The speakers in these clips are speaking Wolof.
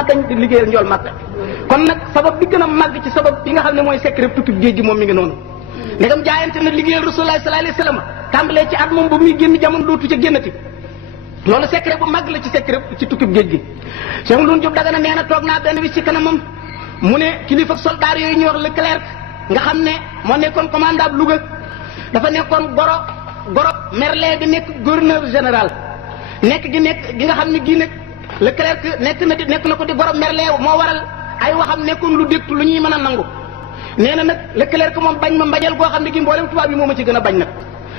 ma dañ di liggéeyal njool Makka kon nag sabab bi gën a màgg ci sabab bi nga xam ne mooy secret tukki géej gi moom mi ngi noonu ndegam jaayante na liggéeyal Rasulullah sallallahu alayhi wasallam tàmbalee ci at moom ba muy génn jamono dootu ca génnati loolu secret bu màgg la ci secret ci tukki géej gi Cheikh Ndoune Diop Dagana nee na toog naa benn bis ci kanamam mu ne kilifa soldat yooyu ñuy wax Leclerc nga xam ne moo nekkoon commandant Louga dafa nekkoon goro Merlin bi nekk gouverneur général nekk gi nga xam ne gii nag Leclerc nekk na ko di goro Merlin moo waral ay waxam nekkoon lu dégtu lu ñuy mën a nangu nee na nag Leclerc moom bañ ma mbañal goo xam ne gi mboolem tubaab bi moo ma ci gën a bañ nag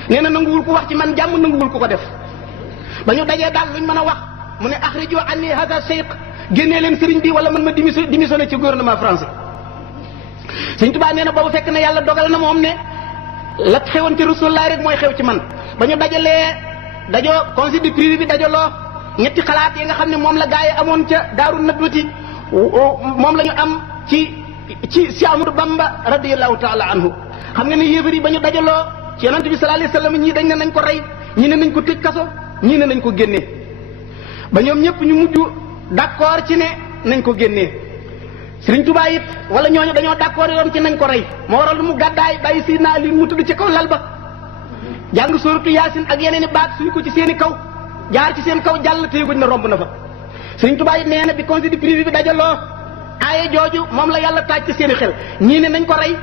nee na nanguwul ko wax ci man jàmm nanguwul ko def ba ñu dajee daal luñ mën a wax mu ne axriju anni hada cheikh génnee leen sëriñ bi wala man ma démissionné ci gouvernement français Sëriñ Tuubaa nee na boobu fekk na yàlla dogal na moom ne la xewoon ci Rasulullah rek mooy xew ci man ba ñu dajoo conseil de privé bi dajaloo ñetti xalaat yi nga xam ne moom la gaa yi amoon ca Daaru Nadwati moom la ñu am ci Amadou Bamba radiyallahu taala anhu xam nga ne yéefar yi ba ñu dajaloo ci yonent bi sallallahu alayhi wasallam ñii dañ ne nañ ko rey ñii ne nañ ko tëj kaso ñii ne nañ ko génnee ba ñoom ñëpp ñu mujj d'accord ci ne nañ ko génnee Sëriñ Tuubaa it wala ñooñu dañoo d'accord yoon ci nañ ko rey moo waral lu mu gàddaay bàyyi Sidna Ali mu tudd ci kaw lal ba jàng sóoratu Yaasin ak yeneen i baat suñu ko ci seen i kaw jaar ci seen kaw jàll téyeguñ na romb na fa Sëriñ Tuubaa it nee na bi conseil de privé bi dajaloo aaye jooju moom la yàlla taaj ci seen i xel ñii ne nañ ko rey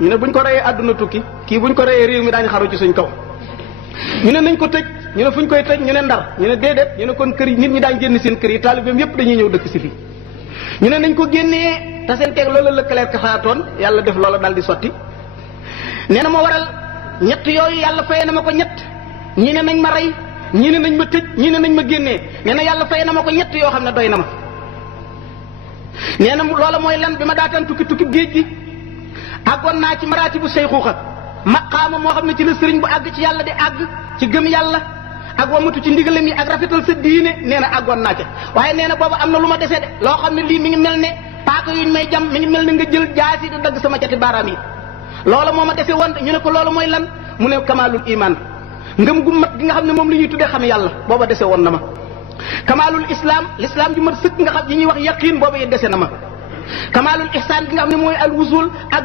ñu ne buñ ko reyee àdduna tukki kii buñ ko reyee réew mi daañu xaru ci suñ kaw ñu ne nañ ko tëj ñu ne fuñ koy tëj ñu ne Ndar ñu ne déedéet ñu ne kon kër yi nit ñi daañ génn seen kër yi taalibeem yépp dañuy ñëw dëkk si fii ñu ne nañ ko génnee te seen teeg loola Leclerc xalaatoon yàlla def loola daal di sotti nee na moo waral ñett yooyu yàlla fayee na ma ko ñett ñii ne nañ ma rey ñii ne nañ ma tëj ñii ne nañ ma génnee nee na yàlla fayee na ma ko ñett yoo xam ne doy na ma nee na loola mooy lan bi ma daataan tukki géej gi àggoon naa ci maraatibu seyxuuxa maqaama moo xam ne ci la sëriñ bu àgg ci yàlla di àgg ci gëm yàlla ak wamatu ci ndigalam yi ak rafetal sa diine nee na àggoon naa ca waaye nee na boobu am na lu ma dese de loo xam ne lii mi ngi mel ne paaka yuñ may jam mi ngi mel ne nga jël jaasi di dagg sama cati baaraam yi loola moo ma dese woon ñu ne ko loolu mooy lan mu ne kamaalul iman ngëm gu mat gi nga xam ne moom la ñuy tuddee xam yàlla booba dese woon na ma kamaalul islam l'islam ju mat sëkk nga xam yi ñuy wax yaqiin booba it dese na ma kamaalul ihsaan gi nga xam ne mooy al wusul ak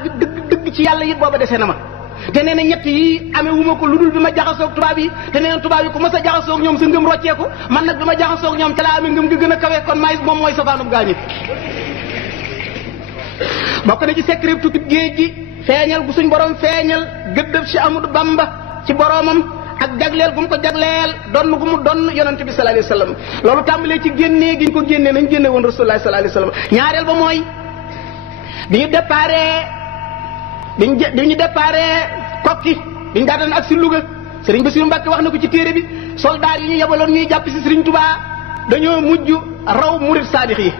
dëgg ci yàlla it booba dese na ma te nee na ñett yi amee wu ma ko lu dul bi ma jaxasoog tubaab yi te nee na tubaab yi ku mas a jaxasoog ñoom sa ngëm rocceeku man nag bi ma jaxasoog ñoom ca laa amee ngëm gi gën a kawe kon maay moom mooy safaanub gaañi bokk na ci secret tukki géej gi feeñal gu suñ borom feeñal gëddëf ci Amadou Bamba ci boromam ak jagleel gu mu ko jagleel donn gu mu donn yonante bi sallallahu alayhi wasallam loolu tàmbalee ci génnee gi ñu ko génnee nañ génne woon rasulullah sallallahu alayhi wasallam ñaareel ba mooy bi ñu déparé kokki biñu daataan ak si Louga Serigne Bassirou Mbacké wax na ko ci téere bi soldat yi ñu yebaloon ñuy jàpp si Serigne Touba dañoo mujj raw murid saadix yi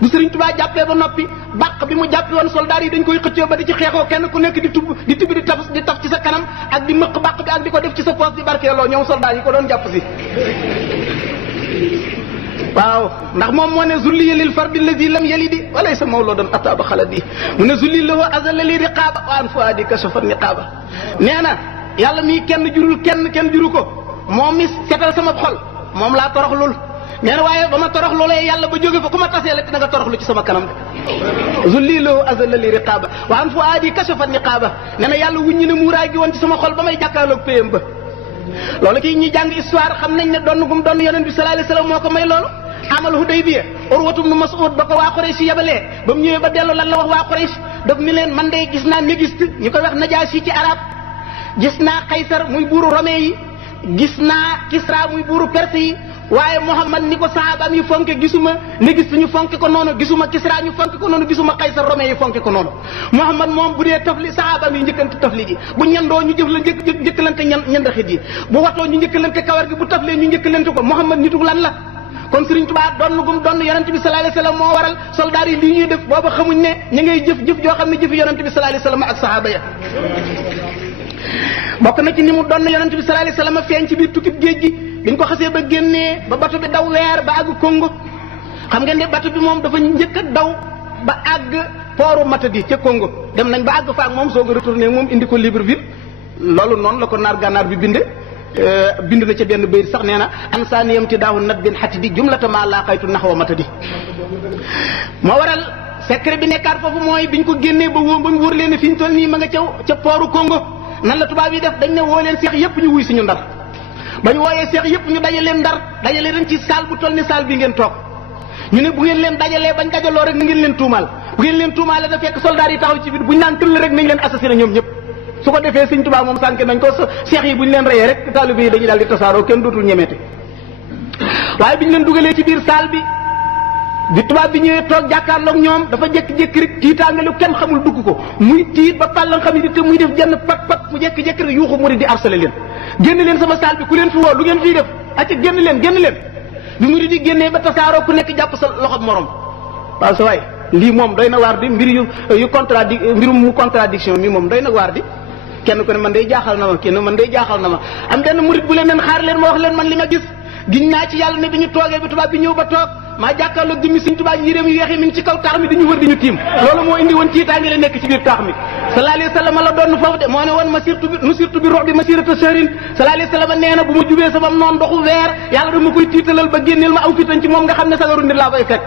bu Serigne Touba jàppee ba noppi bàq bi mu jàppe woon soldat yi dañ koy xëccoo ba di ci xeexoo kenn ku nekk di taf ci sa kanam ak di mëq bàq bi ak di ko def ci sa poos di barkeeloo ñoom soldat yi ko doon jàpp si waaw ndax moom moo ne zulliya lil fardi alladi lam yalidi walaysa mawludan ataba xaladi mu ne zulli lahu azalla li riqaaba wa an fuadi kashafa niqaaba nee na yàlla mii kenn jurul kenn juru ko moom mi setal sama xol moom laa toroxlul nee na waaye ba ma toroxlulee yàlla ba jóge fa ku ma tasee la dina nga toroxlu ci sama kanam zulli lahu azalla li riqaaba wa an fuadi kashafa niqaaba nee na yàlla wuññi ne muuraay gi woon ci sama xol ba may jàkkaarloog péyam ba loolu kii ñuy jàng histoire xam nañ ne donn gum donn yonent bi sallallahu alayhi wasallam moo ko may loolu amal Hudaybiya Urwatu ibn Mas'ud ba ko waa Quraysh yabalee ba mu ñëwee ba dellu lan la wax waa Quraysh daf ni leen man de gis naa Mégiste ñu koy wax Najaasi ci arab gis naa Qaysar muy buuru Romain yi gis naa Kisra muy buuru Perse yi waaye Muhammad ni ko sahabaam yi fonke gisuma Mégiste ñu fonke ko noonu gisuma Kisra ñu fonke ko noonu gisuma Qaysar Romain yi fonke ko noonu Muhammad moom bu dee tafli sahabaam yi njëkkante tafli ji bu ñandoo ñu jëf la njëkkalante ñandaxit yi bu watoo ñu njëkkalante kawar gi bu taflee ñu njëkkalante ko Muhammad nitu lan la kon Serigne Touba donn gum donn yonent bi sallallahu alayhi wasallam moo waral soldat yi li ñuy def booba xamuñ ne ñu ngay jëf joo xam ne jëfi yonent bi sallallahu alayhi wasallam ak sahaba ya bokk na ci ni mu donn yonent bi sallallahu alayhi wasallam feeñ ci biir tukkib géej gi biñ ko xasee ba génnee ba bato bi daw weer ba àgg Congo xam ngeen ne bato bi moom dafa njëkk a daw ba àgg pooru Matadi ca Congo dem nañ ba àgg fa ak moom soog a retourné moom indi ko Libreville loolu noonu la ko naar gànnaar bi binde bind na ca benn bayit sax nee na ansaaniyam ti daahu nat bin xati di jumlata ma laqaytu naxwa Matadi moo waral secret bi nekkaat foofu mooy biñ ko génnee ba mu wóor leen ne fi ñu toll nii ma nga ca pooru Congo nan la tubaab yi def dañ ne woo leen seex yëpp ñu wuy suñu Ndar bañ wooyee seex yëpp ñu daje leen Ndar dajale leen ci salle bu toll ni salle bi ngeen toog ñu ne bu ngeen leen dajalee bañ dajaloo rek na ngeen leen tuumaal bu ngeen leen tuumaalee da fekk soldat yi taxaw ci biir buñ naan tëll rek nañ leen assassiné ñoom ñëpp su ko defee Sëñ Tuubaa moom sànke nañ ko seex yi buñ leen reyee rek taalibe yi dañuy daal di tasaaroo kenn dootul ñemeete waaye biñ leen dugalee ci biir salle bi tubaab bi ñëwee toog jàkkaarloog ñoom dafa jékki-jékki rek tiitaange lu kenn xamul dugg ko muy tiit ba pàllan xam ni te muy def jenn pat mu jékki-jékki rek yuuxu murid di harcelé leen génn leen sama salle bi ku leen fi woo lu ngeen fiy def acca génn leen bi murid di génnee ba tasaaroo ku nekk jàpp sa loxob morom waaw sa waay lii moom doy na waar di mbir mbirum mu contradiction mi moom doy na waar di kenn ku ne man day jaaxal na ma kenn man day jaaxal na ma am benn murid bu leen xaar leen ma wax leen man li ma gis giñ naa ci yàlla ne bi ñu toogee bi tubaab bi ñëw ba toog maa jàkkaarloog jëmmi Sëñ Tuubaa yéreem yu weex yi mi ngi ci kaw taax mi dañu wër di ñu tiim loolu moo indi woon tiitaange la nekk ci biir taax mi sallallahu alayhi wa sallam la doon foofu de moo ne woon nusirtu bi ru'bi masirata shahrin sallallahu alayhi wa sallam nee na bu ma jubee sama noon doxu weer yàlla dama koy tiitalal ba génneel ma aw fitan ci moom nga xam ne sagaru nit laa koy fekk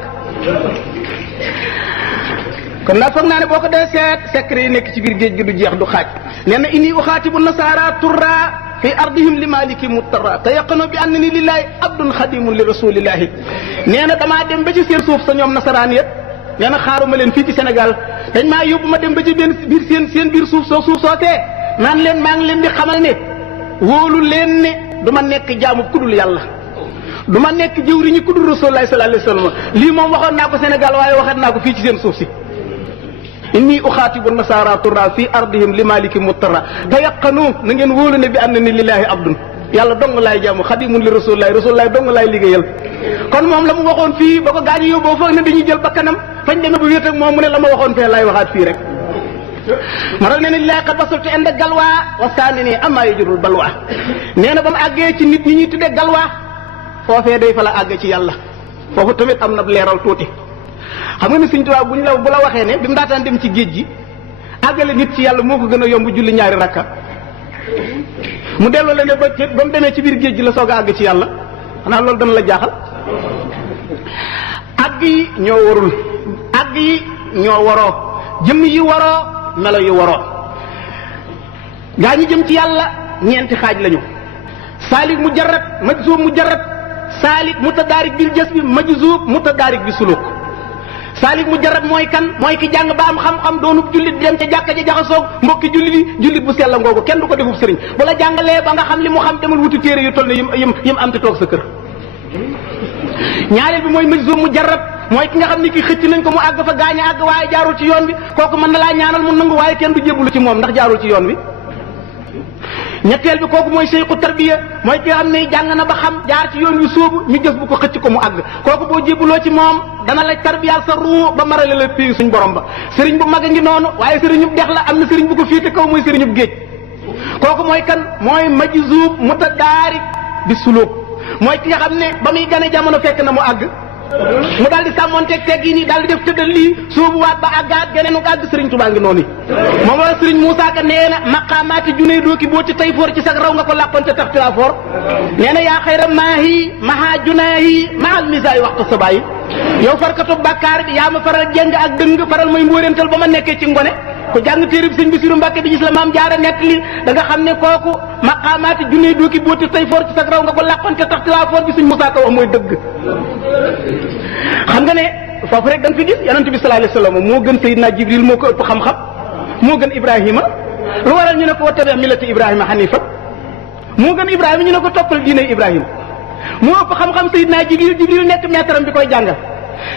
kon nag foog naa ne boo ko dee seet secret yi nekk ci biir géej gi du jeex du xaaj nee na inni uxaatibu nasaara turra fi ardihim li maliki muttara te yaqano bi anna ni lillahi abdun xadimun li rasulillahi nee na damaa dem ba ci seen suuf sa ñoom nasaraan yëpp nee na xaaruma leen fii ci Sénégal dañ maa yóbbu ma dem ba ci benn biir seen biir suuf soosee naan leen maa ngi leen di xamal ne wóolu leen ne du ma nekk jaamu kudul yàlla du ma nekk jëwriñu kudul rasulullahi sallallahu alayhi wasallam lii moom waxoon naa ko Sénégal waaye waxaat naa ko fii ci seen suuf si inni uxaatibu nasaara turra fi ardihim li maliki muttara tayaqanu na ngeen wóolu ne bi am na ni lillahi abdun yàlla dong laay jaamu xadimun li rasulillahi dong laay liggéeyal kon moom la mu waxoon fii ba ko gaañu yóbboo foog ne dañuy jël bakkanam fañ demee ba wéet ak moom mu ne la ma waxoon fee laay waxaat fii rek maral ne ne lillahi qad basultu inda galwa wa saani nii amma yajurul balwa nee na ba mu àggee ci nit ñi ñuy tuddee galwa foofee day fa la àgg ci yàlla foofu tamit am na leeral tuuti xam nga ne Sëñ Tuubaa bu la waxee ne bi mu daataan dem ci géej gi àggale nit ci yàlla moo ko gën a yomb julli ñaari rakka mu delloo la ne ba mu demee ci biir géej gi la soog a àgg ci yàlla xanaa loolu dana la jaaxal àgg yi ñoo warul àgg yi ñoo waroo jëmm yi waroo melo yi waroo gaa ñi jëm ci yàlla ñeenti xaaj lañu saalik mujarrad majzuub mujarrad saalik mutadaarik bil jasbi majzuub mutadaarik bi suluk saalik mujarrad mooy kan mooy ki jàng ba am xam-xam doonub jullit dem ca jàkka ja jaxasoog mbokki jullit bu sell ngoogu kenn du ko defub sëriñ bu la jàngalee ba nga xam li mu xam demal wuti téere yu toll ne yim am te toog sa kër ñaareel bi mooy majzuub mujarrad mooy ki nga xam ne ki xëcc nañ ko mu àgg fa gaañ a àgg waaye jaarul ci yoon bi kooku mën na laa ñaanal mu nangu waaye kenn du jébbalu ci moom ndax jaarul ci yoon bi ñetteel bi kooku mooy seyku tarbiya mooy ki nga xam ne jàng na ba xam jaar ci yoon wi sóobu ñu jëf bu ko xëcc ko mu àgg kooku boo jébbaloo ci moom dana la tarbiyaal sa ruu ba marale la pii suñ borom ba sëriñ bu mag a ngi noonu waaye sëriñub dex la am na sëriñ bu ko féete kaw mooy sëriñub géej kooku mooy kan mooy majzuub mutadaarik bi suluk mooy ki nga xam ne ba muy gane jamono fekk na mu àgg mu daal di sàmmonteeg teg yi nii daal di def tëddal lii soobuwaat ba àggaat geneen ak àgg Serigne Touba ngi noonu moom la Serigne Moussa Ka nee na maqaamaati juney dooki boo ci tay foor ci sag raw nga ko làqonte tax tilaa foor nee na yaa xayra maahi maha junaahi mahal misaay waxtu sabayi yow farkatu bàkkaar bi yaa ma faral jeng ak dëng faral may mbóorental ba ma nekkee ci ngone ko jàng téere bi sëñ Basiru Mbàkke bi gis la maam jaara nett li da nga xam ne kooku maqaamaati juney dooki boo ci tay foor ci sag raw nga ko làqonte tax tilaa foor bi sëñ Moussa Ka wax mooy dëgg xam nga ne foofu rek dañ fi gis yonent bi sallallahu alayhi wasallam moo gën Seydina Jibril moo ko ëpp xam-xam moo gën Ibrahima lu waral ñu ne ko wattabi millati Ibrahima hanifa moo gën Ibrahima ñu ne ko toppal diine Ibrahima moo ëpp xam-xam Seydina Jibril nekk maître bi koy jàngal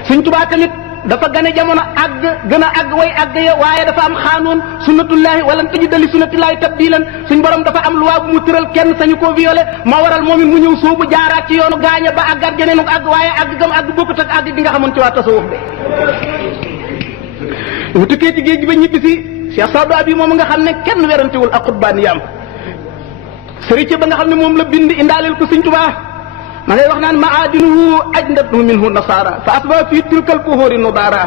Sëñ Tuubaa tamit dafa gën a jamono àgg gën a àgg way àgg ya waaye dafa am xaanoon sunnatullahi wala tajida li sunnatillahi tabdilan suñ borom dafa am loi bu mu tëral kenn sañu koo violé moo waral moom it mu ñëw soobu jaaraat ci yoonu gaaña ba àggaat geneenu àgg waaye àgg gam àgg bokkut ak àgg gi nga xamoon ci waa tasawuf de mu tukkee ci géej gi ba ñibbi si Cheikh Sadou Abi moom nga xam ne kenn werantewul ak xutbaaniyaam sëriñ ba nga xam ne moom la bind indaaleel ko Sëñ Tuubaa ma ngay wax naan maadinuhu ajnatu minhu nasara fa asba fii tilkal kuhuri nudara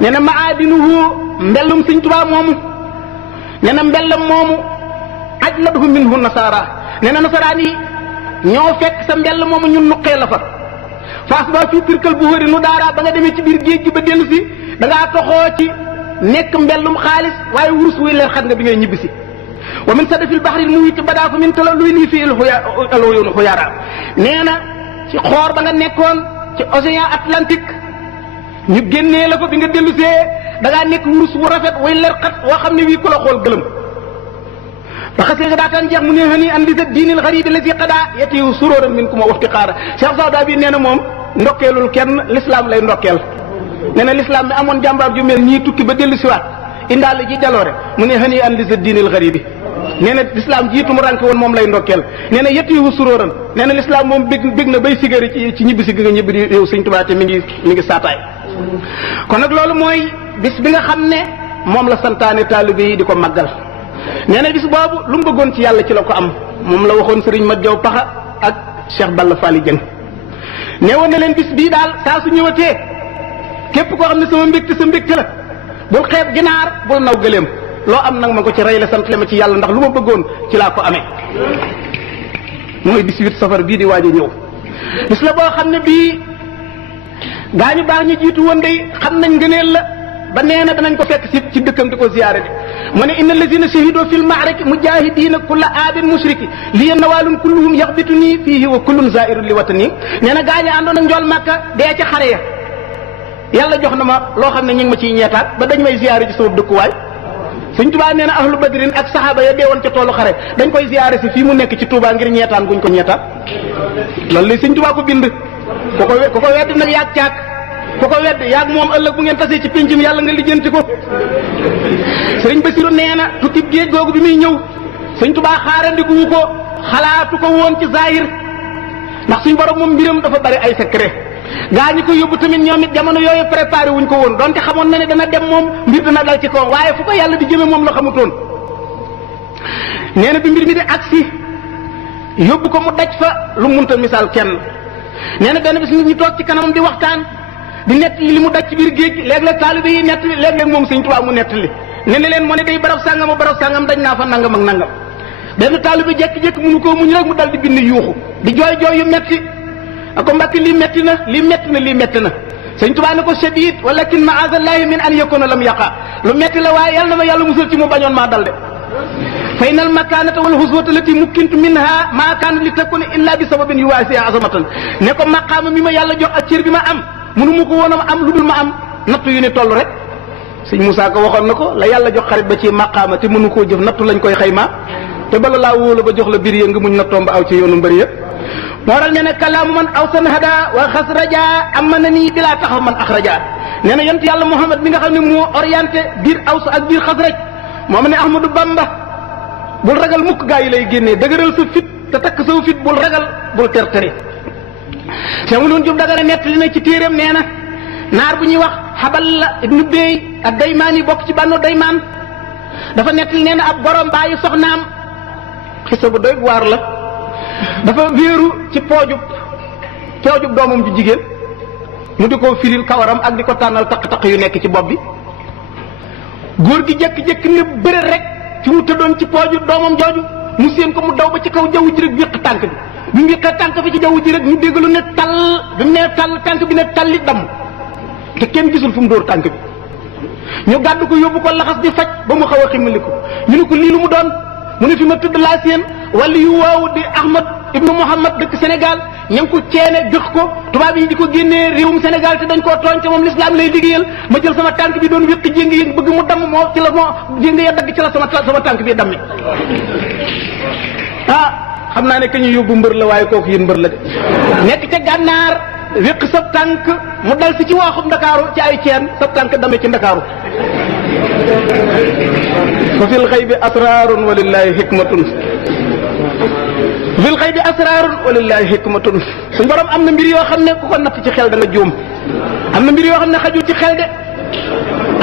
nee na maadinuhu mbellum Sëñ Tuubaa moomu nee na mbellam moomu ajnatu minhu nasara nee na nasaraan yi ñoo fekk sa mbell moomu ñun nuqee la fa faas ba fii tirkal bu wëri nu daaraa ba nga demee ci biir géej gi ba dellu si da ngaa toxoo ci nekk mbellum xaalis waaye wurus wuy leer xat nga bi ngay ñibbi si wa min sadafil bahril muhit badaa fa min tala luy lii fii alxuyaara xuyaara nee na ci xoor ba nga nekkoon ci océan Atlantique ñu génnee la ko bi nga dellu see da ngaa nekk wurus wu rafet way leer xat woo xam ne wii ku la xool gëlëm ba xasee nga daataan jeex mu ne hani an li sa diinil xaribi la si xadaa yetiwu suróoran min ku ma waxti xaara Cheikh Sawda bi nee na moom ndokkeelul kenn l'islam lay ndokkeel nee na l'islam mi amoon jàmbaar ju mel ñii tukki ba dellu siwaat indaale ji jaloore mu ne hani an li sa diinil xaribi nee na l'islam jiitu mu ranke woon moom lay ndokkeel nee na yetiwu suróoran nee na l'islam moom bég na bay sigari ci ñibbi si gi nga ñibbi di yow Sëñ Tuubaa te mi ngi saataay kon nag loolu mooy bis bi nga xam ne moom la santaane taalibe yi di ko màggal nee na bis boobu lu mu bëggoon ci yàlla ci la ko am moom la waxoon sëriñ Mat Jaw Paxa ak Cheikh Balla Faali Jëng nee woon na leen bis bii daal saa su ñëwatee képp koo xam ne sama mbégte sa mbégte la bul xeeb ginaar bul naw gëléem loo am nag ma ko ci rey la sant le ma ci yàlla ndax lu ma bëggoon ci laa ko amee mooy 18 safar bii di waaj a ñëw bis la boo xam ne bii gaañu baax ñu jiitu woon day xam nañ ngëneel la ba nee na danañ ko fekk si ci dëkkam di ko ziyaare de mu ne inna allazina shahidoo fil ma'raki mujahidina kulla aabin mushriki li nawaalun kulluhum yaxbitu nii fiihi wa kullun zairun li watani nee na gaañu àndoon ak njool màkka dee ca xare ya yàlla jox na ma loo xam ne ñu ngi ma ciy ñeetaat ba dañ may ziyaare ci sama dëkkuwaay Sëñ Tuubaa nee na ahlu badrin ak saxaaba ya deewoon ca toolu xare dañ koy ziyaare si fii mu nekk ci Tuubaa ngir ñeetaan guñ ko ñeetaat loolu li Sëñ Tuubaa ko bind ku ko wedd nag yaag caag ku ko wedd yaag moom ëllëg bu ngeen tasee ci péncum yàlla nga lijjanti ko sëriñ Basiru nee na tukki géej googu bi muy ñëw Sëñ Tuubaa xaarandikuwu ko xalaatu ko woon ci zahir ndax suñ borom moom mbiram dafa bari ay secret gaa ñi ko yóbbu tamit ñoom it jamono yooyu préparé wuñ ko woon donte xamoon na ne dana dem moom mbir dana dal ci kawam waaye fu ko yàlla di jëme moom la xamutoon nee na bi mbir mi di agsi yóbbu ko mu daj fa lu munta misaal kenn nee na benn bis nit ñi toog ci kanamam di waxtaan di nettali li mu daj ci biir géej léeg-léeg taalibe yi nettali léeg-léeg moom Sëñ Tuubaa mu nettali ne ne leen moo ne day barab sàngam dañ naa fa nangam ak nangam benn taalibe jékki-jékki mënu koo muñ rek mu dal di bind yuuxu di jooy jooy yu metti ako mbàkki lii metti na lii metti na Sëñ Tuubaa ne ko shadid walakin ma'azallahi min an yakuna lam yaqa lu metti la waaye yàlla na ma yàlla musal ci mu bañoon maa dal de fa inal makanata wal huswata lati mukkintu minha ma kaana li takuna illa bi sababin yuwaasi azamatan ne ko maqaama mi ma yàlla jox ak cër bi ma am mënu ma ko woon a am lu dul ma am nattu yu ni toll rek sëñ Moussa ko waxoon na ko la yàlla jox xarit ba ci maqaama te mënu koo jëf nattu lañ koy xayma te bala laa wóolu ba jox la biir ya nga muñ nattoom ba aw ci yoonu mbëri yëpp moo waral nee na kalaamu man aw san hada wa xasraja amma na nii bilaa taxaw man axraja nee na yonent yàlla Muhammad mi nga xam ne moo orienté biir aws ak biir xasraj moom ne Ahmadou Bamba bul ragal mukk gaa yi lay génnee dëgëral sa fit te takk sa fit bul ragal bul terteri Cheikh Mouloune Diop Dagana nettali na ci téeréem nee na naar bu ñuy wax xabal la ibnu Bey ak daymaan yi bokk ci bànno daymaan dafa nettali nee na ab borom bàyyi soxnaam xisa bu doy waar la dafa wéeru ci poojub doomam ju jigéen mu di ko firil kawaram ak di ko tànnal taq-taq yu nekk ci bopp bi góor gi jékki-jékki ne bëre rek fi mu tëddoon ci pooju doomam jooju mu séen ko mu daw ba ci kaw jaww ji rek wéq tànk bi mu wéqee tànk bi ci jaww ji rek ñu dégg lu ne tal bi mu nee tal tànk bi ne talli damm te kenn gisul fu mu dóor tànk bi ñu gàddu ko yóbbu ko laxas di faj ba mu xaw a ximmali ko ñu ne ko lii lu mu doon mu ne fi ma tëdd laa séen wala yu waaw di Ahmad ibnu Muhammad dëkk Sénégal ña ngi ko ceene gëx ko tubaab yi di ko génnee réewum Sénégal te dañ koo tooñ te moom l'islam lay liggéeyal ma jël sama tànk bi doon wéqi jéng yi bëgg mu damm moo ci la moo jéng ya dagg ci la sama tànk bi dammi ah xam naa ne ka ñu yóbbu mbër la waaye kooku yéen mbër la de nekk ca gànnaar wéq sab tànk mu dal si ci waaxum Ndakaaru ci ay ceen sab tànk dame ci Ndakaaru fa fil xaybi asrarun walillahi hikmatun fil xaybi asrarun walillahi hikmatun suñ borom am na mbir yoo xam ne ku ko natt ci xel da nga juum am na mbir yoo xam ne xajul ci xel de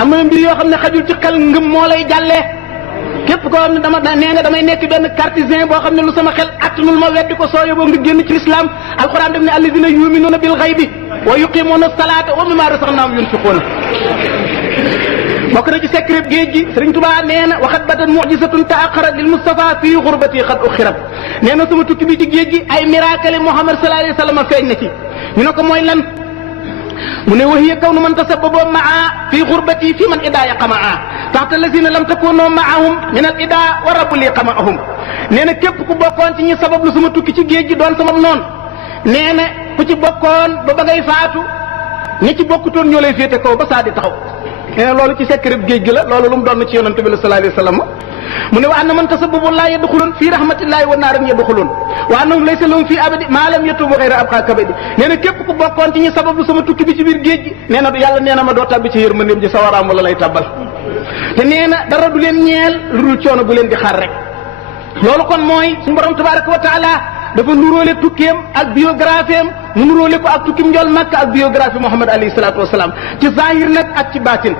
am na mbir yoo xam ne xajul ci xel ngëm moo lay jàllee képp koo xam ne nee nga damay nekk benn cartésien boo xam ne lu sama xel attanul ma weddi ko soo yóbboo nga génn ci l'islam alquran def ne alladina yuminuuna bil xaybi wa yuqimuuna salaata wa mimma razaqnahum yunfiquuna bokk na ci secret géej gi Sëriñ Tuubaa nee na waxat batan mu'jizatun ta'akhkharat lil Mustafa fii xurbati qad ukhirat nee na sama tukki bi ci géej gi ay miracle Muhammad sallallahu alayhi wa sallam feeñ na ci ñu ne ko mooy lan mu ne wahiya kawnu man tasababa maa fii xurbati fi man idaaya qamaa taxta lazina lam takunu maahum min al ida wa rabbu li qamaahum nee na képp ku bokkoon ci ñi sabab lu sama tukki ci géej gi doon sama noon nee na ku ci bokkoon ba ngay faatu ñi ci bokkutoon ñoo lay féete kaw ba saa di taxaw nee na loolu ci secret géej gi la loolu lu mu doon ci yonent bi sallallahu alayhi wa sallam mu ne wa anna man tasabbabu laa yadxulun fii rahmatillahi wa naaran yadxulun wa annahum laysa lahum fii abadi maa lam yatubu xayra abqa kabadi nee na képp ku bokkoon ci ñi sabablu sama tukki bi ci biir géej gi nee na yàlla nee na ma doo tabbi ci yërmandeem ji sawaraam wala lay tabbal te nee na dara du leen ñeel lu dul coono bu leen di xaar rek loolu kon mooy suñu borom tabaraka wa taala dafa nuróole tukkeem ak biographie am mu nuróole ko ak tukkim njool Makka ak biographie Muhammad alayhi salaatu wasalaam ci zahir nag ak ci baatin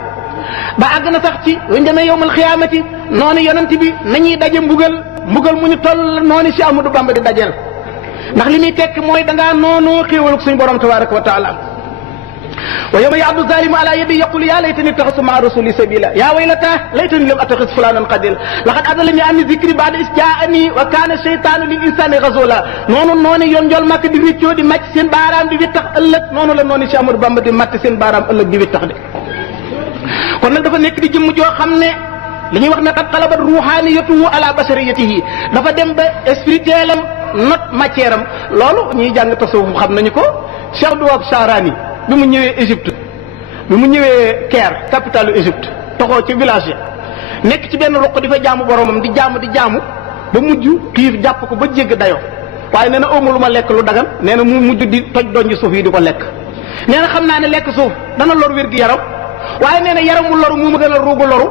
ba àgg na sax ci luñ demee yowmal xiyaamati noonu yonent bi nañuy daje mbugal mu ñu toll noonu si Ahmadu Bamba di dajeel ndax li muy tekk mooy da ngaa noonu xéewaluk suñu borom tabaraka wa taala wa yawma ya'addu zalimu ala yadi yaqulu ya laytani ittaxastu maa rasuli sabila ya waylata laytani lam attaxis fulanan qadil laqad adallani an zikri ba'da is jaa'ani wa kana shaytanu lil insani ghazula noonu yoon njool Makka di réccoo di màcc seen baaraam di wittax ëllëg noonu la noonu si Ahmadu Bamba di màtt seen baaraam ëllëg di wittax de kon nag dafa nekk di jëmm joo xam ne li ñuy wax ne qad qalabat ruhaniyatuhu ala bashariyatihi dafa dem ba spirituel am not matière am loolu ñuy jàng tasawuf xam nañu ko Cheikh Duwab Charani bi mu ñëwee Égypte bi mu ñëwee Caire capitalu Égypte toxoo ci village ya nekk ci benn ruq di fa jaamu boromam di jaamu ba mujj xiif jàpp ko ba jégg dayo waaye nee na awma lu ma lekk lu dagan nee na mu mujj di toj donji suuf yi di ko lekk nee na xam naa ne lekk suuf dana lor wér gi yaram waaye nee na yaram mu loru moo ma gënal ruugu loru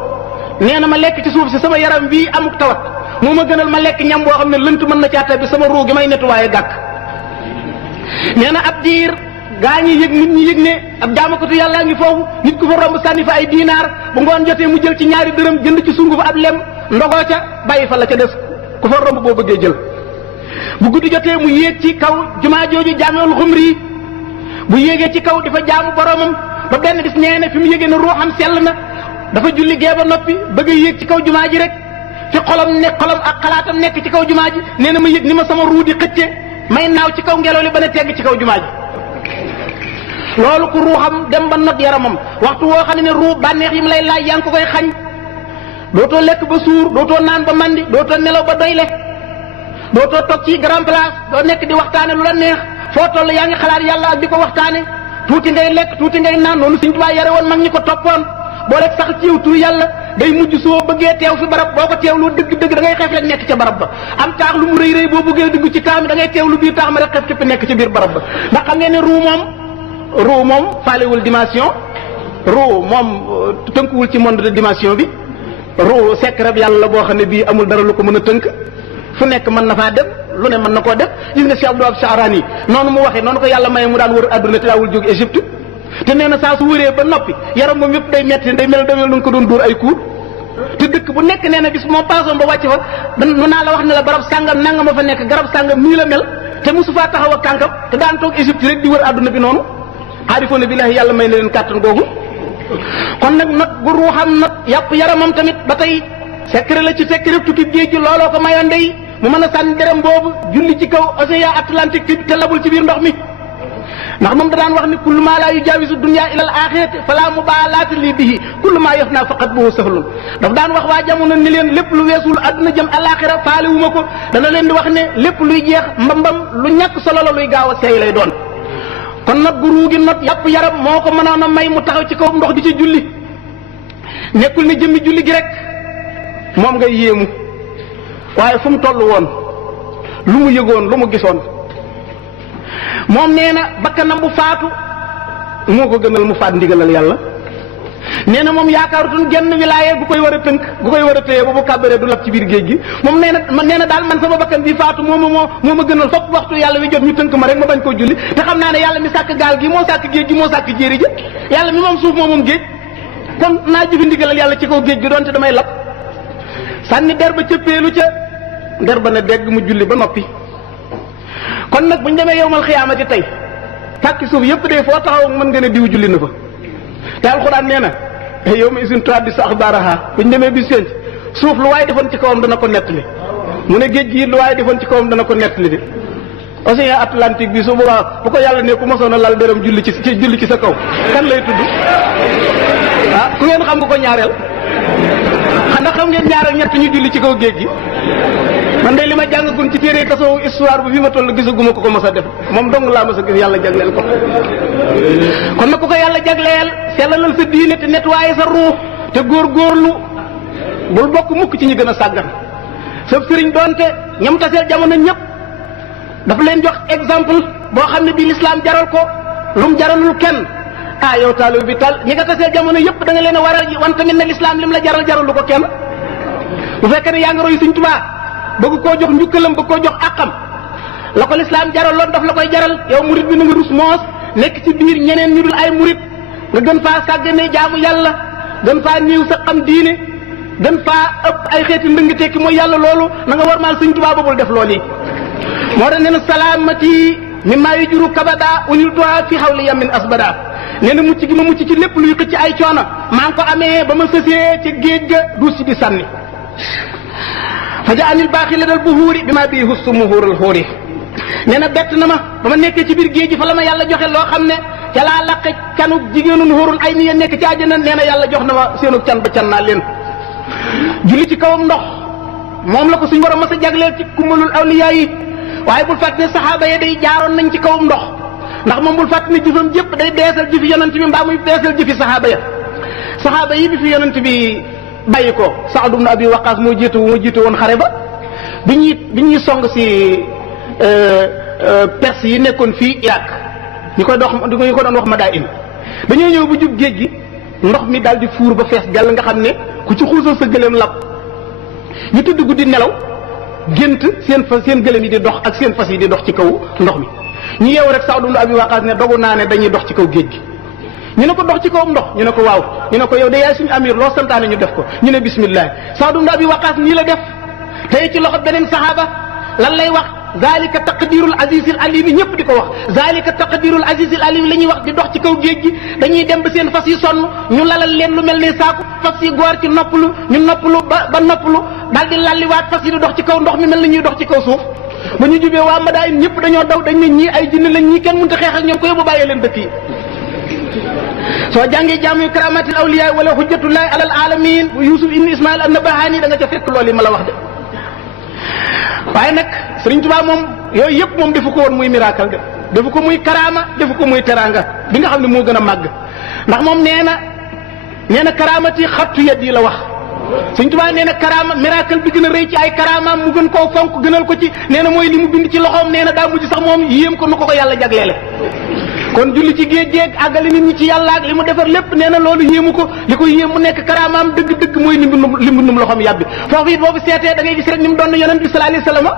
nee na ma lekk ci suuf si sama yaram bii amuk tawat moo ma gënal ma lekk ñam boo xam ne lënt mën na caata bi sama ruu gi may nettuwaaye gàkk nee na ab diir gaa ñi yëg nit ñi yëg ne ab jaamakatu yàllaa ngi foofu nit ku fa romb sànni fa ay diinaar bu ngoon jotee mu jël ci ñaari dërëm jënd ci sungu fa ab lem ndogoo ca bàyyi fa la ca des ku fa romb boo bëggee jël bu guddi jotee mu yéeg ci kaw jumaa jooju jaamewul xumri bu yéegee ci kaw di fa jaamu boromam ba benn bis nee na fi mu yëgee ne ruuxam sell na dafa julli gee ba noppi bëgg a yéeg ci kaw jumaa ji rek fi xolam ak xalaatam nekk ci kaw jumaa ji nee na ma yëg ni ma sama ruu di xëcce may naaw ci kaw ngelaw li ba ne tegg ci kaw jumaa ji loolu ku ruuxam dem ba not yaramam waxtu woo xam ne ruu bànneex yi mu lay laaj yaa ngi ko koy xañ dootoo lekk ba suur dootoo naan ba mandi dootoo nelaw ba doyle dootoo toog ci grand place doo nekk di waxtaane lu la neex foo toll yaa ngi xalaat yàlla ak di ko waxtaane tuuti ngay lekk tuuti ngay naan noonu Sëriñ Tuubaa yare woon mag ñi ko toppoon boo lekk sax ciw tur yàlla day mujj soo bëggee teew fi barab boo ko teewloo dëgg da ngay xeef rek nekk ca barab ba am taax lu mu rëy boo bëggee dugg ci taax mi da ngay teewlu biir taax ma rek xef képp nekk ci biir barab ba ndax xam ngeen ne ruu moom faalewul dimension ruu moom tënkuwul ci monde de dimension bi ruu secret yàlla la boo xam ne bii amul dara lu ko mën a tënk fu nekk mën na faa dem lu ne mën na koo def gis nga Cheikh Abdou Charani noonu mu waxee noonu ko yàlla maye mu daan wër adduna te daawul jóg Égypte te nee na saa su wëree ba noppi yaram moom yëpp day metti day mel nu ko doon dóor ay kuur te dëkk bu nekk nee na bis moo paasoon ba wàcc fa nu naa la wax ne la barab sàngam nanga ma fa nekk garab sàngam nii la mel te mosu faa taxaw ak kànkam te daan toog Égypte rek di wër adduna bi noonu aarifoona billaahi yàlla may na leen kàttan googu kon nag not bu ruuxam not yàpp yaramam tamit ba tey secret la ci secret tukki géej gi looloo ko mayoon day mu mën a sànni derem boobu julli ci kaw océan Atlantique te labul ci biir ndox mi ndax moom da daan wax ni kullu maa laa yujaawisu dunya ila al axirati fala mubaalaata li bihi kullu maa yafna faqat boo sahlun daf daan wax waa jamono ni leen lépp lu weesul àdduna jëm alaxira faale wu ma ko dana leen di wax ne lépp luy jeex mbambam lu ñàkk solo la luy gaaw a seey lay doon kon nag bu ruugi not yàpp yaram moo ko mënoon a may mu taxaw ci kaw ndox di ci julli nekkul ne jëmmi julli gi rek moom ngay yéemu waaye fu mu toll woon lu mu yëgoon lu mu gisoon moom nee na bakkanam bu faatu moo ko gënal mu faat ndigalal yàlla nee na moom yaakaarutoon genn wilaaye gu koy war a tënk gu koy war a téye ba bu kàbbaree du lab ci biir géej gi moom nee na daal man sama bakkan bi faatu moo ma gënal fopp waxtu yàlla wi jot ñu tënk ma rek ma bañ koo julli te xam naa ne yàlla mi sàkk gaal gi moo sàkk géej gi moo sàkk jéeri ji yàlla mi moom suuf moom géej kon naa jëfi ndigalal yàlla ci kaw géej gi doonte damay lab sànni der ba cëppeelu ca der ba ne dégg mu julli ba noppi kon nag bu ñu demee yowmal xiyaamati tey pàkki suuf yëpp de foo taxaw mën nga ne diw julli na fa te alxuraan nee na yow ma isin tuhaddisu axbaaraha buñ demee bis seen suuf lu waaye defoon ci kawam dana ko nettali mu ne géej gi lu waaye defoon ci kawam dana ko nettali de océan Atlantique bi su boobaa bu ko yàlla ne ku mosoon a lal dërëm julli ci sa kaw kan lay tudd ku ngeen xam nga ko ñaareel xanaa xam ngeen ñaareel ñett ñu julli ci kaw géej gi man de li ma jàngagun ci téere tasawuf histoire bu fi ma toll gisaguma ko mos a def moom dong laa mos a gis yàlla jagleel ko kon na ku ko yàlla jagleel sellalal sa diine te nettoyé sa ruux te góorgóorlu bul bokk mukk ci ñi gën a sàggan sa sëriñ doonte ñam taseel jamono ñëpp dafa leen jox exemple boo xam ne bii l'islam jaral ko lu mu jaralul kenn yow taalibe bi ñi nga taseel jamono yëpp da nga leen a war a wan tamit ne l'islam lim la jaralu ko kenn bu fekkee ne yaa ngi roy Sëriñ Tuubaa bëgg koo jox njukkalam bëgg koo jox àqam la ko l'islam jaraloon daf la koy jaral yow murit bi na nga rus moos nekk ci biir ñeneen ñu dul ay murit nga gën faa sàggane jaamu yàlla gën faa niiw sa xam diine gën faa ëpp ay xeeti ndëng tekki mooy yàlla loolu na nga war maal Sëriñ Tuubaa babul def loolu yi moo tax nee na salaamati min maa yujuru kabada unil doa fi xawli yamin asbada nee na mucc gi ma mucc ci lépp luy xëcc ay coono maa ngi ko amee ba ma sësee ca géej ga duus si di sànni faja anil baaxi la dal bu xuuri bi maa bii hustu mu xuural xóori nee na bett na ma ba ma nekkee ci biir géej gi fa la ma yàlla joxe loo xam ne ca laa laqe canu jigéenu xóorul ay ni ya nekk ci àjjana nee na yàlla jox na ma seenu can ba can naa leen julli ci kawam ndox moom la ko suñu war a mas a jagleel ci kummalul awliyaa yi waaye bul fàtte ne saxaaba ya day jaaroon nañ ci kawam ndox ndax moom bul fàtte ne jëfam jëpp day beesal jëfi yonent bi mbaa muy beesal jëfi saxaaba yi bi fi yonent bi bàyyi ko Saad ibn Abi Waqaas moo jiitu woon xare ba bi ñuy song si perse yi nekkoon fii Irak ñu ko doon wax Madain dañoo ñëw bu jub géej gi ndox mi daal di fuur ba fees dell nga xam ne ku ci xuusal sa gëléem lab ñu tudd guddi nelaw gént seen gëléem yi di dox ak seen fas yi di dox ci kaw ndox mi ñu yeewu rek Saad ibn Abi Waqaas ne dogu naa ne dañuy dox ci kaw géej gi ñu ne ko dox ci kawam ndox ñu ne ko waaw ñu ne ko yow de yaay suñu amir loo santaane ñu def ko ñu ne bismillah Saad ibn Abi Waqaas nii la def tey ci loxo beneen saxaaba lan lay wax zalika taqdirul azizil alim yi ñëpp di ko wax zalika taqdirul azizil alim la ñuy wax di dox ci kaw géej gi dañuy dem ba seen fas yi sonn ñu lalal leen lu mel ne saaku fas yi goor ci noppalu ñu noppalu ba noppalu daal di lalliwaat fas yi di dox ci kaw ndox mi mel na ñuy dox ci kaw suuf ba ñu jubee waa Madain ñëpp dañoo daw dañ ne ñii ay jinne lañ ñii kenn mënut a xeex ak ñoom ko yóbbu bàyyee leen dëkk yi soo jàngee jaamu karamatil awliya wala hujjatullahi alal alamin bu Yusuf ibn Ismail an-Nabahani da nga ca fekk loolu yi ma la wax de waaye nag Sëriñ Tuubaa moom yooyu yëpp moom defu ko woon muy miracle de defu ko muy karaama defu ko muy teranga bi nga xam ne moo gën a màgg ndax moom nee na karaamati xattu yat yi la wax Sëriñ Tuubaa nee na karaama miracle bi gën a rëy ci ay karaamaam mu gën koo fonk gënal ko ci nee na mooy li mu bind ci loxoom nee na daa mujj sax moom yéem ko nu ko yàlla jagleele kon julli ci géej géej àggale nit ñi ci yàlla ak li mu defar lépp nee na loolu yéemu ko li ko yéem mu nekk karaamaam dëgg-dëgg mooy li mbindum loxoom yàbbi foofu it boobu seetee da ngay gis rek ni mu doon yonent bi sallallahu alayhi wasallam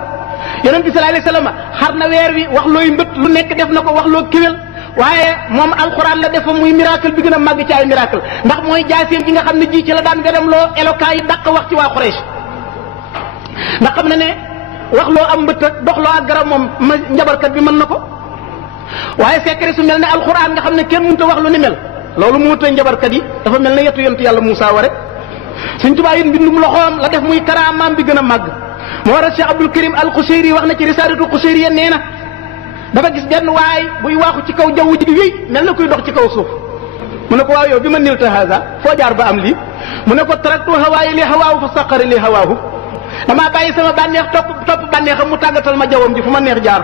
yonent bi sallallahu alayhi wasallam xar na weer wi wax looy mbët lu nekk def na ko wax loo kiwel waaye moom alxuraan la defa muy miracle bi gën a màgg ci ay miracle ndax mooy jaaseem ji nga xam ne ji ci la daan wedam loo éloquent yi dàq wax ci waa Quraysh ndax xam na ne wax loo am mbët ak dox loo ak garab moom njabarkat bi mën na ko waaye secret su mel ne alxuraan nga xam ne kenn mënut a wax lu ni mel loolu moo tax njabarkat yi dafa mel ne yetu yontu yàlla Muusaa wa rek Sëriñ Tuubaa it mbindum loxoom la def muy karaamaam bi gën a màgg moo waral Cheikh Abdul Karim al-Qushayri wax na ci risalatu Qushayri nee na dafa gis benn waay buy waaxu ci kaw jaww ji di wéy mel na kuy dox ci kaw suuf mu ne ko waaw yow bi ma nilta haza foo jaar ba am lii mu ne ko taraktu hawaayi li hawaahu fa saqari li hawaahu damaa bàyyi sama bànneex topp bànneexam mu tàggatal ma jawwam ji fu ma neex jaar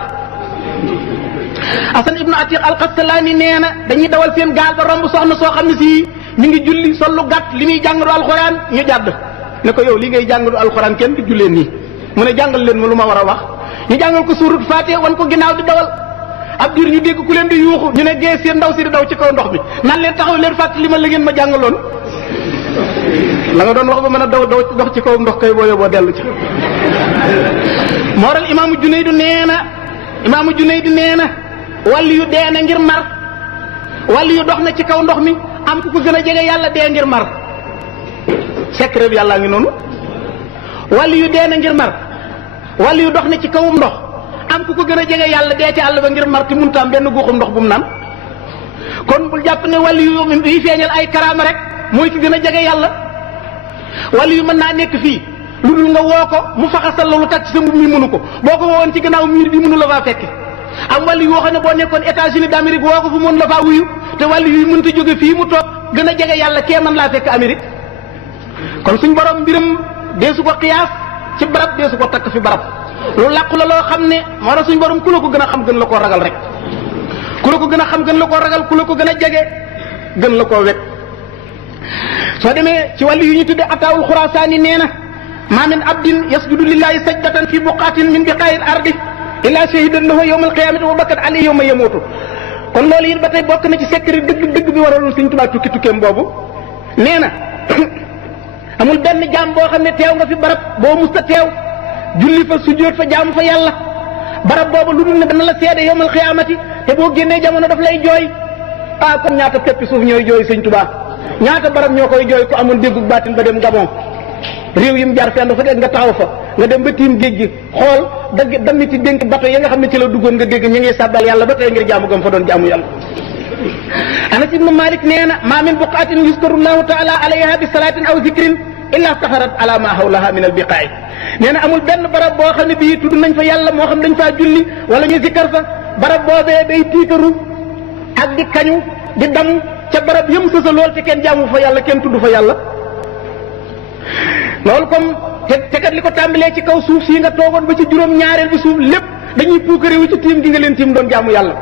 Asan ibnu Atiq al-Qastalaani nee na dañuy dawal seen gaal ba romb soxna soo xam ne si mi ngi julli sol lu gàtt li muy jàngalu alxuraan ñu jàdd ne ko yow li ngay jàngalu alxuraan kenn du jullee nii mu ne jàngal leen ma lu ma war a wax ñu jàngal ko suurut Faatiha wan ko ginnaaw di dawal ab diir ñu dégg ku leen di yuuxu ñu ne gee seen ndaw si di daw ci kaw ndox mi naan leen taxaw leen fàttali ma la ngeen ma jàngaloon la nga doon wax ba mën a daw dox ci kaw ndox kay boo yóbboo dellu ci mooral imaamu Junaydu nee na wàllu yu dee na ngir mar wàllu yu dox na ci kaw ndox mi am ku ko gën a jege yàlla dee ngir mar secret bi yàllaa ngi noonu wàllu yu dee na ngir mar wàllu yu dox na ci kawum ndox am ku ko gën a jege yàlla dee ci àll ba ngir mar te munta am benn guuxum ndox bu mu naan kon bul jàpp ne wàllu yu feeñal ay karaama rek mooy ki gën a jege yàlla. wàllu yu mën naa nekk fii lu dul nga woo ko mu faxasal la lu tax ci sa mbub mi mënu ko boo ko woowoon ci gannaaw miir bi mënu la faa fekke am wàllu yoo xam ne boo nekkoon États-Unis d'Amérique woo ko fu mën la faa wuyu te wàllu yu mënta jóge fii mu toog gën a jege yàlla kee mën laa fekk Amérique kon suñ borom mbiram deesu ko xiyaas ci barab deesu ko takk fi barab lu làqu la loo xam ne moo tax suñ borom ku la ko gën a xam gën la koo ragal rek ku la ko gën a xam gën la koo ragal ku la ko gën a jege gën la koo wekk soo demee ci wàllu yu ñu tudde ataawul xuraasaani nee na maa min abdin yasjudu lillahi sajdatan fi buqaatin min biqaayil ardi illa shahidan lahu yawma alqiyamati wa bakkat alayhi yawma yamuutu kon loolu it ba tey bokk na ci secret dëgg bi waraloon Sëñ Tuubaa tukkeem boobu nee na amul benn jaam boo xam ne teew nga fi barab boo musta teew julli fa sujjóot fa jaamu fa yàlla barab boobu lu dul ne dana la seede yawmal qiyaamati te boo génnee jamono daf lay jooy kon ñaata peppi suuf ñooy jooy Sëñ Tuubaa ñaata barab ñoo koy jooy ku amoon déggu baatin ba dem Gabon réew yi mu jaar fenn fa nga taxaw fa nga dem ba tiim géej gi xool damiti dénk bato yi nga xam ne ci la duggoon nga dégg ñu ngi sàbbal yàlla ba tey ngir jaamu gam fa doon jaamu yàlla. Anas ibnu Malik nee na maa min buqaatin yuskaru llahu taala alayha bi salaatin aw zikrin illa staxarat ala ma hawlaha min al biqaay nee na amul benn barab boo xam ne bii tudd nañ fa yàlla moo xam dañ faa julli wala ñu zikkar fa barab boobee day tiitaru ak di kañu di dam ca barab yëm sësa lool te kenn jaamu fa yàlla kenn tudd fa yàlla loolu comme te kat li ko tàmbalee ci kaw suuf sii nga toogoon ba ci juróom-ñaareel bi suuf lépp dañuy puukarewu ci tiim gi nga leen tiim doon jaamu yàlla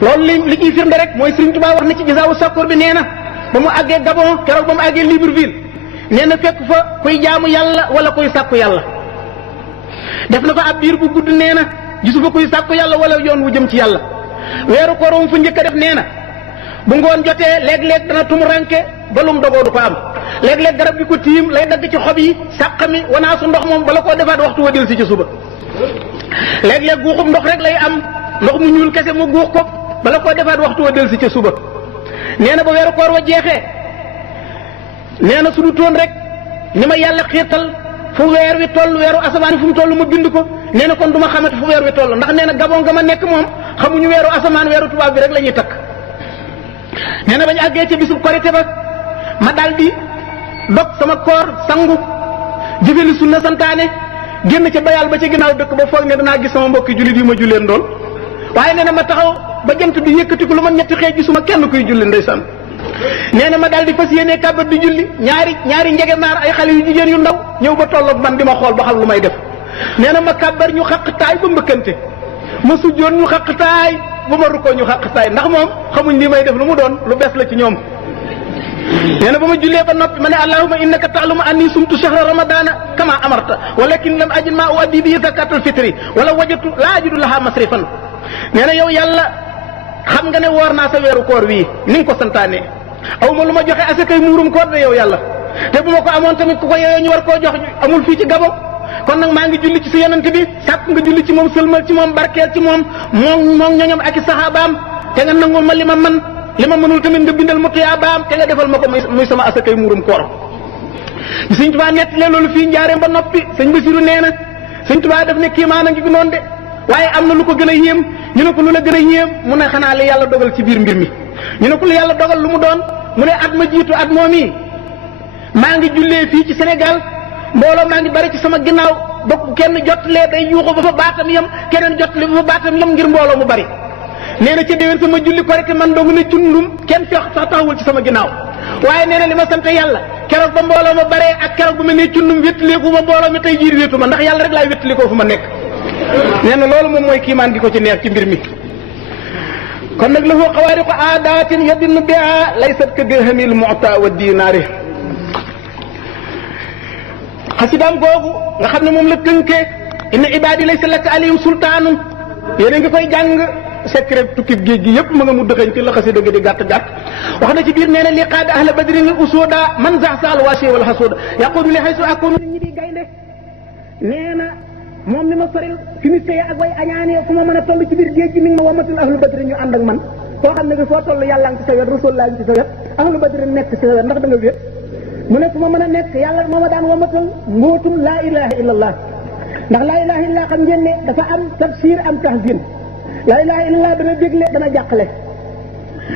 loolu li ciy firnde rek mooy Sëriñ Tuubaa wax na ci Gisaawu Sakkoor bi nee na ba mu àggee Gabon keroog ba mu àggee Libreville nee na fekk fa kuy jaamu yàlla wala kuy sàkku yàlla def na fa ab biir bu gudd nee na gisu fa kuy sàkku yàlla wala yoon wu jëm ci yàlla weeru koor mu fa njëkk a def nee na bu ngoon jotee léeg-léeg dana tumuranke ba lum dogoo du ko am léeg-léeg garab gi ko tiim lay dagg ci xob yi sàq mi wanaasu ndox moom bala koo defaat waxtu wa del si ci suba léeg-léeg guuxum ndox rek lay am ndox mu ñuul kese mu guux ko bala koo defaat waxtu wa del si ci suba nee na ba weeru koor wa jeexee nee na suñu toon rek ni ma yàlla xiirtal fu weer wi toll weeru asamaan fu mu toll ma bind ko nee na kon du ma xamante fu weer wi toll ndax nee na Gabon nga ma nekk moom xamuñu weeru asamaan weeru tubaab bi rek la ñuy takk nee na bañu àggee ci bisub korite ba ma daal di dog sama koor sangu jëfeli sunna santaane génn ca bayal ba ci ginnaaw dëkk ba foog ne danaa gis sama mbokki jullit yi ma julleen ndool waaye nee na ma taxaw ba jant bi yëkkatiku lu ma ñetti xeej gisuma kenn kuy julli ndeysaan nee na ma daal di fas yéenee kàbbat di julli ñaari njege maar ay xale yu jigéen yu ndaw ñëw ba tolloog man di ma xool ba xam lu may def nee na ma kàbbar ñu xaqtaay ba mbëkkante ma sujjoon ñu xaqtaay bu ma rukkoo ñu xaqtaay ndax moom xamuñ li may def lu mu doon lu bees la ci ñoom nee na ba ma jullee ba noppi ma ne allahumma innaka ta'lamu anni sumtu shahra ramadana kama amarta walakin lam ajid ma uaddi bihi zakatul fitri wala wajadtu la ajidu laha masrifan nee na yow yàlla xam nga ne woor naa sa weeru koor wii ni nga ko santaane aw ma lu ma joxe asakay muurum koor de yow yàlla te bu ma ko amoon tamit ku ko yeyoo ñu war koo jox amul fii ci Gabon kon nag maa ngi julli ci sa yonent bi sàkk nga julli ci moom sëlmal ci moom barkeel ci moom moom ñoñom ak i saxaabaam te nga nangul ma li ma man li ma mënul tamit nga bindal mu tuyaabaam te nga defal ma ko muy sama asakay muurum koor bi Sëñ Tuubaa nettalee loolu fii njaareem ba noppi sëñ Basiru nee na Sëñ Tuubaa daf ne kii maana ngi noonu de waaye am na lu ko gën a yéem ñu ne ko lu la gën a yéem mu ne xanaa li yàlla dogal ci biir mbir mi ñu ne ko lu yàlla dogal lu mu doon mu ne at ma jiitu at moom yi maa ngi jullee fii ci Sénégal mbooloo maa ngi bari ci sama ginnaaw ba kenn jottalee day yuuxu ba fa baatam yam keneen jottalee ba fa baatam yam ngir mbooloo mu bari nee na ca déwén sama julli korite man dong ne cundum kenn fex sax taxawul ci sama ginnaaw waaye nee na li ma sant yàlla keroog ba mbooloo ma baree ak keroog ba ma ne cundum wéttaleeku ma mbooloo mi tey jiir wéetu ma ndax yàlla rek laay wéttalikoo fu ma nekk nee na loolu moom mooy kiimaan gi ko ci neex ci mbir mi kon nag lahu xawaariqu aadaatin yadinnu biha laysat ka dirhamil mu'ta wa dinaari xasidaam googu nga xam ne moom la tënkee inna ibaadi laysa laka alayhim sultaanun yéen a ngi koy jàng secret tukkib géej gi yëpp ma nga mu dëxañ ci la xasida gi di gàtt gàtt wax na ci biir nee na li qaada ahla badrin usuda man zaxsaal waasi wal xasuuda yaqudu li xaysu akunu ñi di gaynde nee na moom mi ma soril fi mu sëy ak way añaane fu ma mën a toll ci biir géej gi mi ngi ma wamatul ahlu badri ñu ànd ak man koo xam ne bi foo toll yàlla ngi ci sa wet rasulullah ngi ci sa wet ahlu badri nekk ci sa wet ndax da nga wét mu ne fu ma mën a nekk yàlla moo ma daan wamatul mbootum laa ilaha illa allah ndax laa ilaha illa xam ngeen ne dafa am tafsir am tahzin laa ilaha illa dana dégle dana jàqale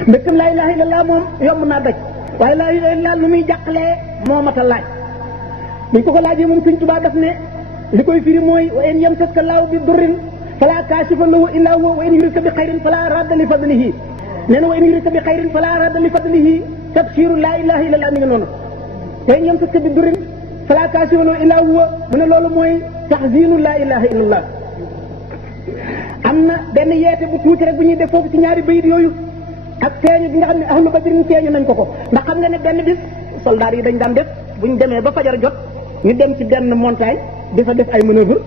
mbëkkam laa ilaha illa moom yomb naa daj waaye laa ilaha illa lu muy jàqalee moo mat a laaj buñ ko laajee moom Sëñ Tuubaa daf ne li koy firi mooy wa in yamsaska laahu bi durrin fala kaashifa lahu illa huwa wa in yuridka bi xayrin fala radda li fadlihi nee na wa in yuridka bi xayrin fala radda li fadlihi tabshiru laa ilaha illa allah mi nga noonu wa in yamsaska bi durrin fala kaashifa lahu illa huwa mu ne loolu mooy tahzinu laa ilaha illa allah am na benn yeete bu tuuti rek bu ñuy def foofu ci ñaari bayit yooyu ak feeñu bi nga xam ne ahlu badrin feeñu nañ ko ndax xam nga ne benn bis soldaar yi dañ daan def buñ demee ba fajar jot ñu dem ci benn montagne di fa def ay manœuvre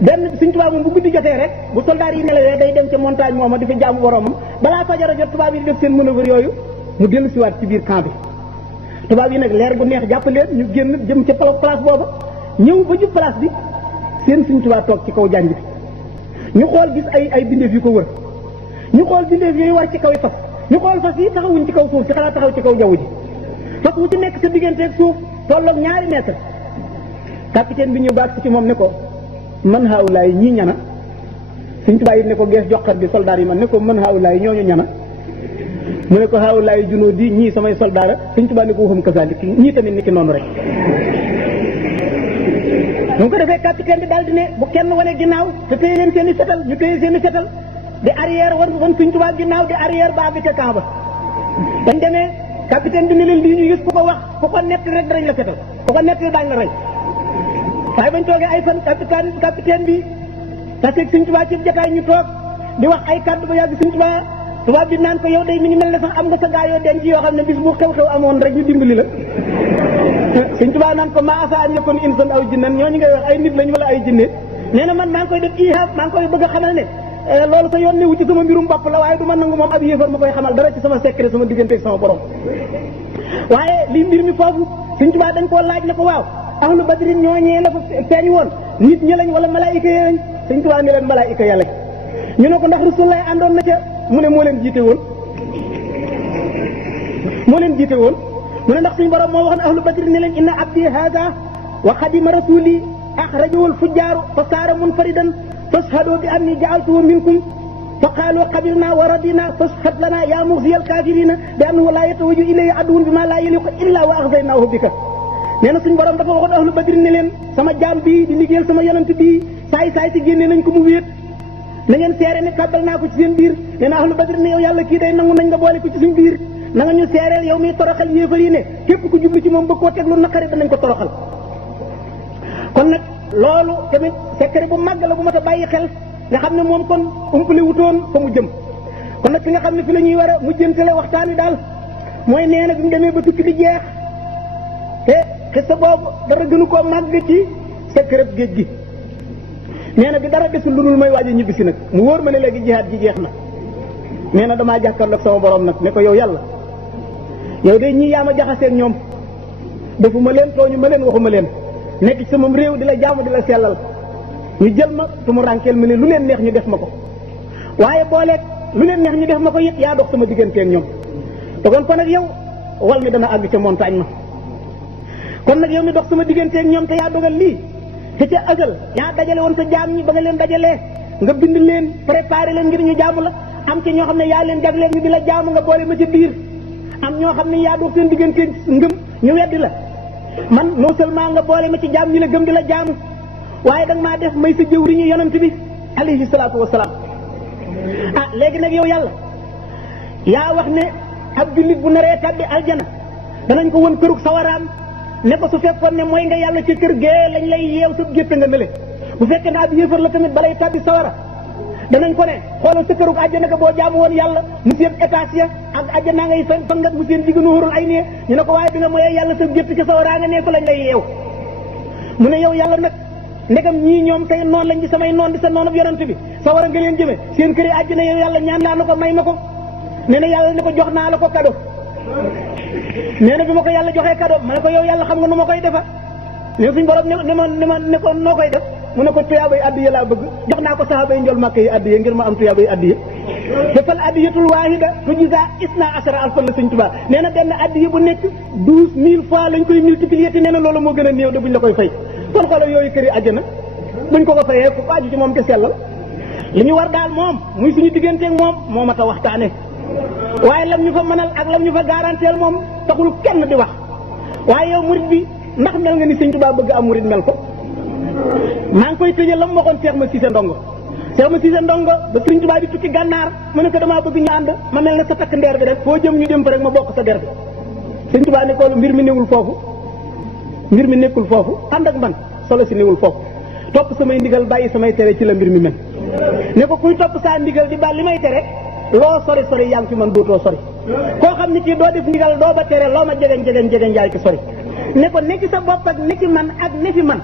benn Sëñ Tuubaa moom bu guddi jotee rek bu soldaar yi nelawee day dem ci montagne mooma di fa jaamu boromam balaa fajar jot tubaab yi di def seen manœuvre yooyu mu dellu siwaat ci biir camp bi tubaab yi nag leer gu neex jàpp leen ñu génn jëm ca place booba ñëw ba jub place bi seen Sëñ Tuubaa toog ci kaw janj bi ñu xool gis ay bindeef yu ko wër ñu xool bindeef yooyu war ci kaw fas ñu xool fas yi taxawuñ ci kaw suuf si xanaa taxaw ci kaw jaww ji fas wu ci nekk sa digganteeg suuf tolloog 2 mètres capitaine bi ñu baat ci moom ne ko man haawulaay ñii ñana Sëñ Tuubaa yi ne ko gees joxar bi soldaar yi man ne ko man haawulaay ñooñu ñana mu ne ko haawulaay junoo di ñii samay soldaara Sëñ Tuubaa ne ko waxum kasaalik ñii tamit ni ki noonu rek mu ko defee capitaine bi daal di ne bu kenn wane ginnaaw te téye leen seen i fetal ñu téye seen i fetal di arrière wan Sëñ Tuubaa ginnaaw di arrière ba bi ca camp ba dañ demee capitaine bi ne leen lii ñu gis ku ko wax ku ko nett rek danañ la fetal ku ko nett daañu la rey waaye bañ toogee ay fan capitaine bi taseeg Sëñ Tuubaa ci jataay ñu toog di wax ay kàddu ba yàgg Sëñ Tuubaa tubaab bi naan ko yow day mi ngi mel ne sax am nga sa gaa yoo denc yoo xam ne bis bu xew-xew amoon rek ñu dimbali la Sëñ Tuubaa naan ko maa asa an yakun insan aw jinnan ñooñu ngay wax ay nit lañ wala ay jinne nee na man maa ngi koy def ihab maa ngi koy bëgg a xamal ne loolu sa yoon ne wu ci sama mbirum bopp la waaye du ma nangu moom ab yéefar ma koy xamal dara ci sama secret sama diggante ak sama borom waaye lii mbir mi foofu Sëñ Tuubaa dañ koo laaj ne ko waaw ahlu badrin ñooñee la fa feeñ woon nit ñi lañ wala malaayika yi lañ Sëñ Tuubaa ne leen malaayika yàlla ñu ne ko ndax Rasulullah àndoon na ca mu ne moo leen jiite woon mu ne ndax suñu borom moo wax ne ahlu badrin ne leen inna abdi hada wa xadima rasuli axrajahu alfujjaaru fa saara munfaridan fashhadu bi anni jaaltuhu minkum fa qaalu qabilna wa radina fashhad lana ya muxziya alkafirina bi annahu la yatawaju ilayhi aduwun bi ma la yaliqu illa wa axzaynaahu bika nee na suñu borom dafa waxoon ahlu badrin ne leen sama jaam bii di liggéeyal sama yonent bii saay si génne nañ ko mu wéet na ngeen seere ne kàbbal naa ko ci seen biir nee na ahlu badrin ne yow yàlla kii day nangu nañ nga boole ko ci suñ biir na nga ñu seereel yow miy toroxal yéefar yi ne képp ku jublu ci moom bëgg koo teg lu naqari danañ ko toroxal kon nag loolu tamit secret bu màgg la bu mat a bàyyi xel nga xam ne moom kon umpale wutoon fa mu jëm kon nag fi nga xam ne fi la ñuy war a mujjantale waxtaan wi daal mooy nee na bi mu demee ba tukki di jeex te xista boobu dara gënu koo màgg ci secret géej gi nee na bi dara desul lu dul may waaj a ñibbisi nag mu wóor ma ne léegi jihaad ji jeex na nee na damaa jàkkaarloog sama borom nag ne ko yow yàlla yow de ñii yaa ma jaxaseeg ñoom defuma leen tooñu ma leen waxuma leen nekk ci sama réew di la jaamu di la sellal ñu jël ma su mu rànkeel ma ne lu leen neex ñu def ma ko waaye booleeg lu leen neex ñu def ma ko it yaa dox sama digganteeg ñoom te kon nag yow wal mi dana àgg ca montagne ma kon nag yow mi dox sama digganteeg ñoom te yaa dogal lii te ca ëgal yaa dajale woon sa jaam ñi ba nga leen dajalee nga bind leen préparé leen ngir ñu jaamu la am ci ñoo xam ne yaa leen jagleel ñu di la jaamu nga boole ma ca biir am ñoo xam ne yaa dox seen diggante ngëm ñu weddi la man non seulement nga boole ma ci jaam ñi la gëm di la jaamu waaye danga maa def may sa jëwriñu yonent bi alayhi salaatu wasalaam ah léegi nag yow yàlla yaa wax ne ab jullit bu naree tabbi aljana danañ ko won kërug sawaraam ne ko su fekkoon ne mooy nga yàlla ci kër gee lañ lay yeew sa gétt nga nële bu fekkee ne ab yéefar la tamit balay tabbi sawara danañ ko ne xoolal sa kërug àjjana ka boo jaamu woon yàlla mu seen étage ya ak àjjana ngay fangat mu seen digg nuurul ay nee ñu ne ko waaye bi nga mooyee yàlla sa gétt ci sawaraa nga ne ko lañ lay yeew mu ne yow yàlla nag ndegam ñii ñoom tey noonu lañ di samay noon di sa noonu yonent bi sawara nga leen jëme seen kër yi àjjana yow yàlla ñaan naa la ko may ma ko nee na yàlla ne ko jox naa la ko cadeau nee na bi ma ko yàlla joxee cadeau ma ne ko yow yàlla xam nga nu ma koy defa ne suñ borom ne ko noo koy def mu ne ko tuyaabay addiya laa bëgg jox naa ko saxaaba yi njol màkk yi addiya ngir ma am tuyaabay addiya te fal addiyatul waahida tujzaa isna asara alfan la Sëñ Tuubaa nee na benn addiya bu nekk 12000 fois lañ koy multiplier te nee na loolu moo gën a néew de buñ la koy fay kon xoolal yooyu këri àjjana buñ ko fayee ku aju ci moom te sellal li ñu war daal moom muy suñu digganteeg moom moo mat a waxtaane waaye lam ñu fa mënal ak lam ñu fa garanteel moom taxul kenn di wax waaye yow murid bi ndax mel nga ni sëñ Tuubaa bëgg am murid mel ko maa ngi koy tëjee la mu waxoon Cheikh Ma Cissé Ndongo Cheikh Ma Cissé Ndongo ba sëñ Tuubaa di tukki gànnaar mu ne ko damaa bëgg ñu ànd ma mel ne sa takk ndeer bi rek foo jëm ñu dem fa rek ma bokk sa der bi sëñ Tuubaa ne ko mbir mi newul foofu mbir mi nekkul foofu ànd ak man solo si newul foofu topp samay ndigal bàyyi samay tere ci la mbir mi mel ne ko kuy topp saa ndigal di ba li may tere loo sori sori yaa ngi fi man dootoo sori koo xam ni kii doo def ndigal doo ba tere loo ma jegeñ yaay ci sori ne ko nekki sa bopp ak nekki man ak nefi man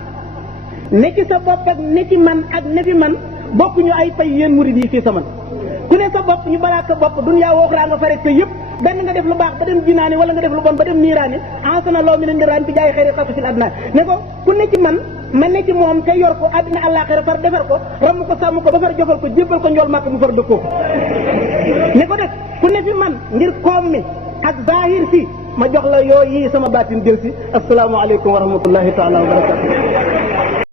nekki sa bopp ak nekki man ak nefi man bokkuñu ay pay yéen murid yi fii sa man ku ne sa bopp ñu balaa sa bopp dunyaa wooxraa nga fare te yëpp benn nga def lu baax ba dem jinaani wala nga def lu bon ba dem niiraani ansana loo mi ne ndiraan bi jaay xëyri xasu fil adna ne ko ku ne ci man ma ne ci moom te yor ko àddina àllaaxira far defar ko ramm ko sàmm ko ba far jofal ko jébbal ko njool màkk mu far dëkkoo ko ne ko def ku ne fi man ngir koom mi ak zahir si ma jox la yooyu sama baatin jël si asalaamaaleykum wa rahmatullahi taala wa barakatu